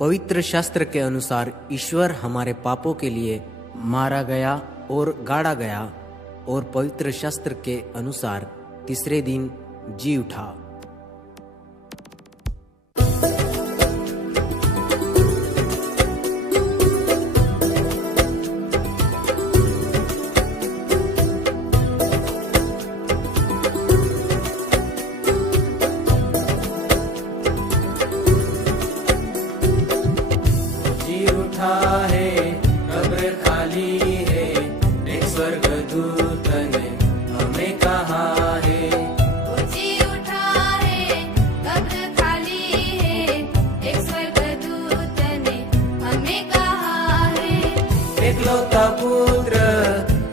पवित्र शास्त्र के अनुसार ईश्वर हमारे पापों के लिए मारा गया और गाड़ा गया और पवित्र शास्त्र के अनुसार तीसरे दिन जी उठा। है कब्र खाली है, एक स्वर्गदूत ने हमें कहा है। वो जी उठा है, कब्र खाली है, एक स्वर्गदूत ने हमें कहा है। एकलौता पुत्र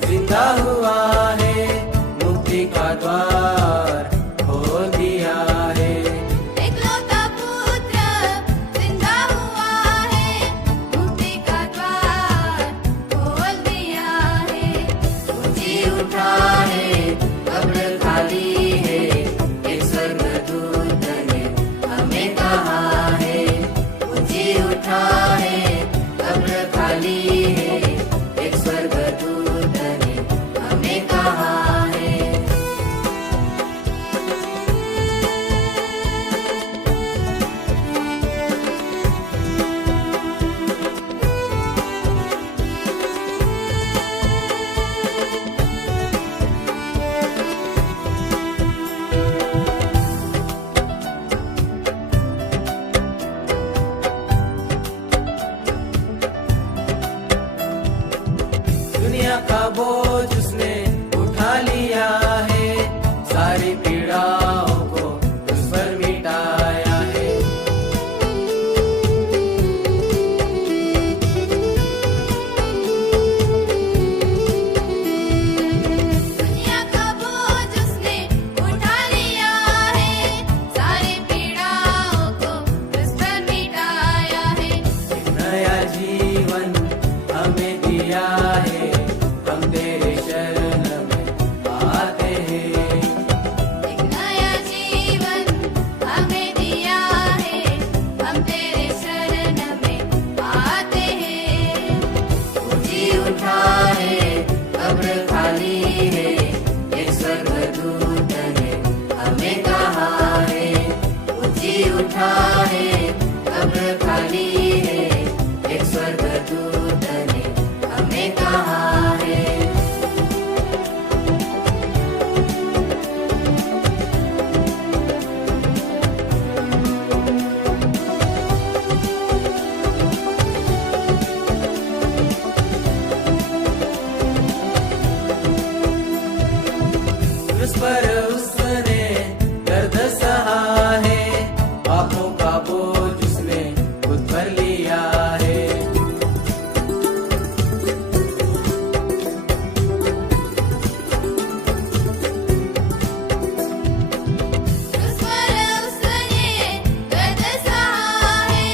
जिंदा हुआ है, मुक्ति का द्वार खोल दिया है। एकलौता पुत्र जिंदा हुआ है, मुक्ति का द्वार खोल दिया है। वो जी उठा है, कब्र खाली है, एक स्वर्गदूत ने हमें कहा है। वो जी उठा है, कब्र खाली है, एक स्वर्गदूत ने हमें कहा है। दुनिया का बोझ उसने उठा लिया है, सारी पीड़ाओं को उस पर मिटाया है। दुनिया का बोझ उसने उठा लिया है, सारी पीड़ाओं को उस पर मिटाया है। एक नया जीवन हमें दिया है, हम तेरे शरण में आते हैं। एक नया जीवन हमें दिया है, हम तेरे शरण में आते हैं। वो जी उठा है, कब्र खाली है, एक स्वर्गदूत ने हमें कहा है। वो जी उठा है, कब्र खाली है, एक स्वर्गदूत ने हमें कहा है। उस पर उसने दर्द सहा है, पापों का बोझ उसने खुद पर लिया है। उस पर उसने दर्द सहा है,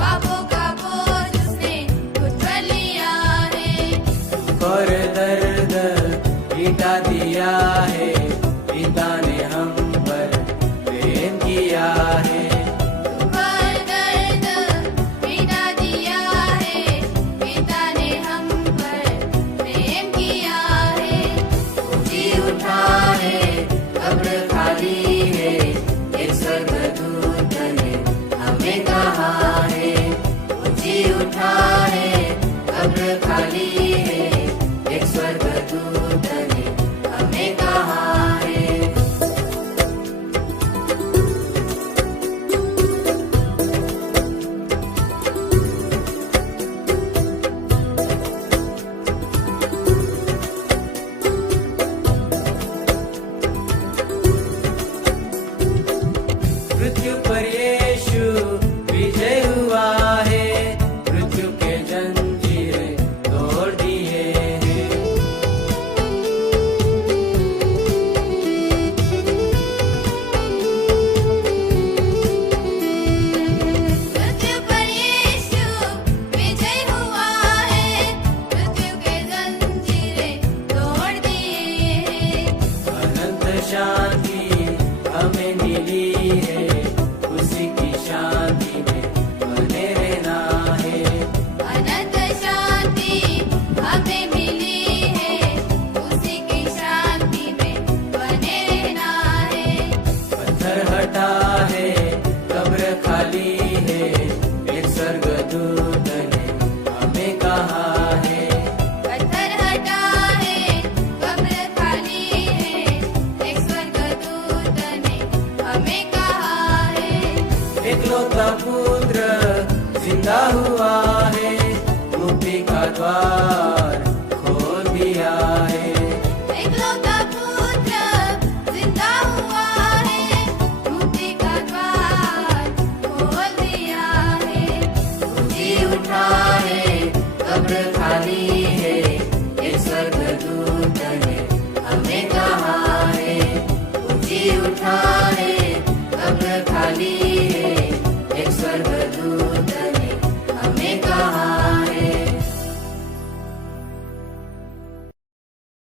पापों का बोझ उसने खुद पर लिया है। और दर्द मिटा दिया है, पिता ने हम पर प्रेम किया है। पर दर्द मिटा दिया है, पिता ने हम पर प्रेम किया है। वो जी उठा है, कब्र खाली है, एक स्वर्गदूत ने हमें कहा है। वो जी उठा है, कब्र खाली है, एक स्वर्गदूत ने हमें कहा द्वार खोल दिया है। इकलौता पुत्र जिंदा हुआ है, मुक्ति का द्वार खोल दिया है। जी उठा है, कब्र खाली